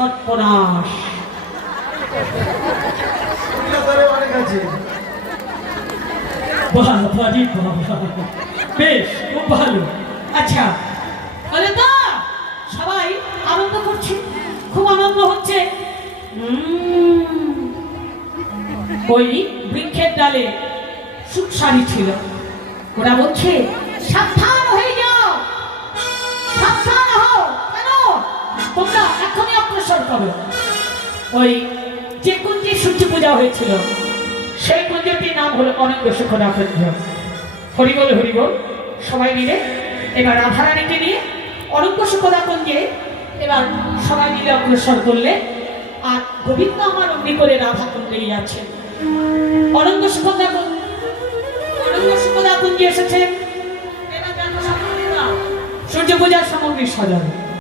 সর্বনাশ। অনেক আছে। বেশ, খুব ভালো। আচ্ছা, তাহলে তো সবাই আনন্দ করছে, খুব আনন্দ হচ্ছে। ওই বৃক্ষের ডালে সুখসারি ছিল, ওরা বলছে সাবধান হয়ে যাও, সাবধান হও। কেন? তোমরা এখনই অগ্রসর করো। ওই যে কুঞ্জে সূর্য পূজা হয়েছিল সেই কুঞ্জটির নাম হলো অনন্ত সুখদা কুঞ্জ। হরিবল হরিবল। সবাই মিলে এবার রাধারানীকে নিয়ে অনন্ত সুখদা কুঞ্জে এবার সবাই মিলে অগ্রসর করলে, আর গোবিন্দ আমার অমনি করে রাধা কুঞ্জেই আছে। অনন্ত সুখদা কুঞ্জে এসেছে। এবার সূর্য পূজার সামগ্রী সাজানো।